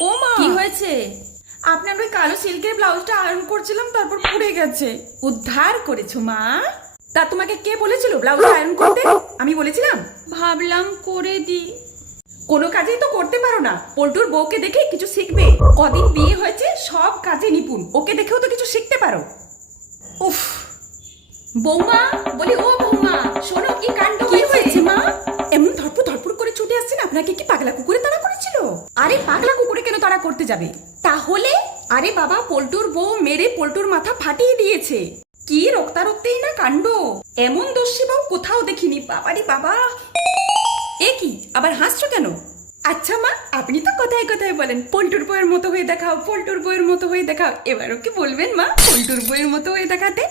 ও মা, কি হয়েছে? আপনার ওই কালো সিল্কের ব্লাউজটা আয়রন করছিলাম, তারপর পুড়ে গেছে। উদ্ধার করেছো মা? তা তোমাকে কে বলেছিল ব্লাউজ আয়রন করতে? আমি বলেছিলাম? ভাবলাম করে দিই। কোনো কাজেই তো করতে পারো না। পল্টুর বউকে দেখে কিছু শিখবে। কদিন বিয়ে হয়েছে, সব কাজে নিপুণ। ওকে দেখেও তো কিছু শিখতে পারো। উফ। বৌমা, বলি ও বৌমা, শোনো কি কাণ্ড কি হয়েছে মা? এমন ধরপুর ধরপুর করে ছুটে আসছেন, আপনাকে কি পাগলা কুকুরে তাড়া করেছিল? আরে পাগলা কুকুরে কেন তাড়া করতে যাবে? তাহলে? আরে বাবা, পল্টুর বউ মেরে পল্টুর মাথা ফাটিয়ে দিয়েছে। কি রক্তারক্তেই না কাণ্ড। এমন দস্যি বউ কোথাও দেখিনি। বাবারি বাবা। এ কি, আবার হাসছো কেন? আচ্ছা মা, আপনি তো কথায় কথায় বলেন পল্টুর বউয়ের মতো হয়ে দেখাও, পল্টুর বউয়ের মতো হয়ে দেখাও। এবারও কি বলবেন মা পল্টুর বউয়ের মতো হয়ে দেখাতে?